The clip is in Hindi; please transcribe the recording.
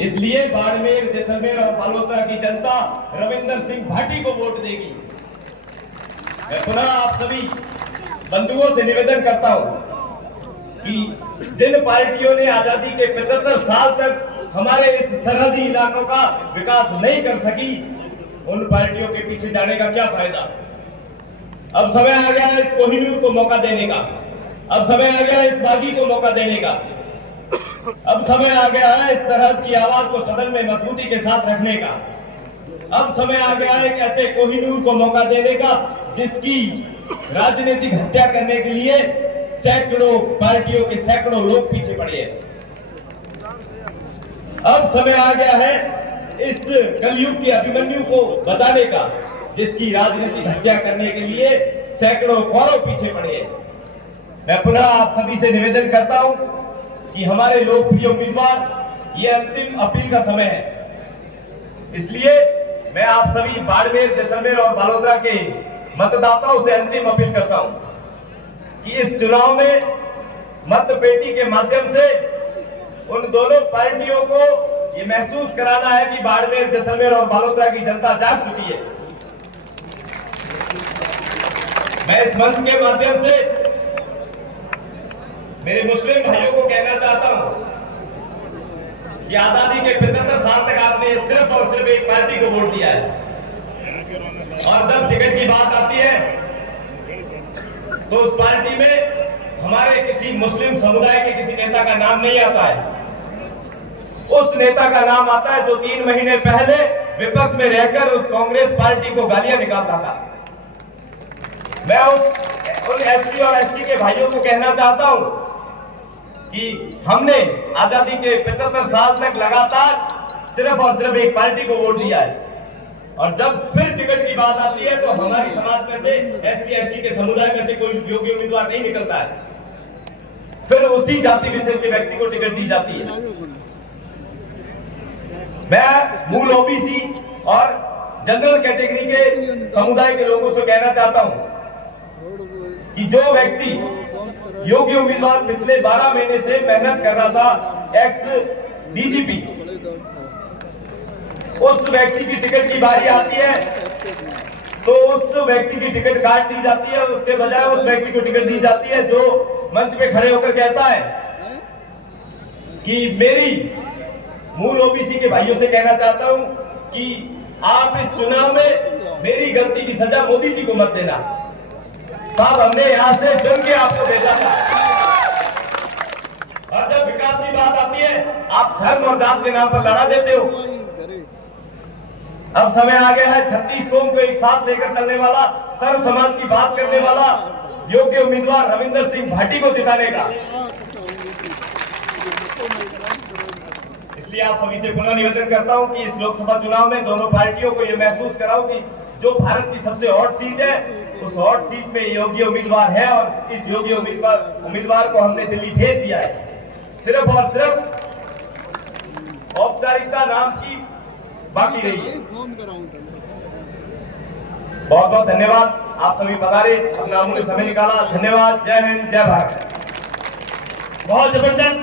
इसलिए बाड़मेर, जैसलमेर और बालोतरा की जनता रविंदर सिंह भाटी को वोट देगी। मैं पुनः आप सभी बंधुओं से निवेदन करता हूं कि जिन पार्टियों ने आजादी के 75 साल तक हमारे इस सरहदी इलाकों का विकास नहीं कर सकी, उन पार्टियों के पीछे जाने का क्या फायदा। अब समय आ गया है इस कोहिनूर को मौका देने का, अब समय आ गया है इस बागी को मौका देने का, अब समय आ गया है इस सरहद की आवाज को सदन में मजबूती के साथ रखने का, अब समय आ गया है एक ऐसे कोहिनूर को मौका देने का जिसकी राजनीतिक हत्या करने के लिए सैकड़ों पार्टियों के सैकड़ों लोग पीछे पड़े हैं। अब समय आ गया है इस कलयुग के अभिमन्यु को बचाने का जिसकी राजनीतिक हत्या करने के लिए सैकड़ों कौरव पीछे पड़े हैं। मैं पुनः आप सभी से निवेदन करता हूं कि हमारे लोकप्रिय उम्मीदवार, ये अंतिम अपील का समय है। इसलिए मैं आप सभी बाड़मेर, जैसलमेर और बालोतरा के मतदाताओं से अंतिम अपील करता हूं कि इस चुनाव में मत पेटी के माध्यम से उन दोनों पार्टियों को ये महसूस कराना है कि बाड़मेर, जैसलमेर और बालोतरा की जनता जाग चुकी है। मैं इस मंच के माध्यम से मेरे मुस्लिम भाइयों को कहना चाहता हूं कि आजादी के 75 साल तक आपने सिर्फ और सिर्फ एक पार्टी को वोट दिया है, और जब टिकट की बात आती है तो उस पार्टी में हमारे किसी मुस्लिम समुदाय के किसी नेता का नाम नहीं आता है। उस नेता का नाम आता है जो 3 महीने पहले विपक्ष में रहकर उस कांग्रेस पार्टी को गालियां निकालता था। मैं उन एससी और एसटी के भाइयों को कहना चाहता हूं कि हमने आजादी के 75 साल तक लगातार सिर्फ और सिर्फ एक पार्टी को वोट दिया है, और जब फिर टिकट की बात आती है तो हमारी समाज में से एससी एसटी के समुदाय में से कोई योग्य उम्मीदवार नहीं निकलता है, फिर उसी जाति विशेष के व्यक्ति को टिकट दी जाती है। मैं मूल ओबीसी और जनरल कैटेगरी के समुदाय के लोगों से कहना चाहता हूं कि जो व्यक्ति योग्य उम्मीदवार पिछले 12 महीने से मेहनत कर रहा था, एक्स डीजीपी, उस व्यक्ति की टिकट की बारी आती है तो उस व्यक्ति की टिकट काट दी जाती है, उसके बजाय उस व्यक्ति को टिकट दी जाती है जो मंच पे खड़े होकर कहता है कि मेरी मूल ओबीसी के भाइयों से कहना चाहता हूं कि आप इस चुनाव में मेरी गलती की सजा मोदी जी को मत देना। साहब, हमने यहां से चुन के आपको भेजा था, और जब विकास की बात आती है आप धर्म और जात के नाम पर लड़ा देते हो। अब समय आ गया है 36 कौम को एक साथ लेकर चलने वाला, सर्व समाज की बात करने वाला योग्य उम्मीदवार रविंदर सिंह भाटी को जिताने का। इसलिए आप सभी से पुनः निवेदन करता हूं कि इस लोकसभा चुनाव में दोनों पार्टियों को यह महसूस कराओ कि जो भारत की सबसे हॉट सीट है, उस हॉट सीट में योग्य उम्मीदवार है, और इस योग्य उम्मीदवार को हमने दिल्ली भेज दिया है। सिर्फ और सिर्फ औपचारिकता नाम की बाकी रही है। बहुत बहुत धन्यवाद, आप सभी पधारे, अपना अमूल्य समय निकाला। धन्यवाद। जय हिंद, जय भारत। बहुत जबरदस्त।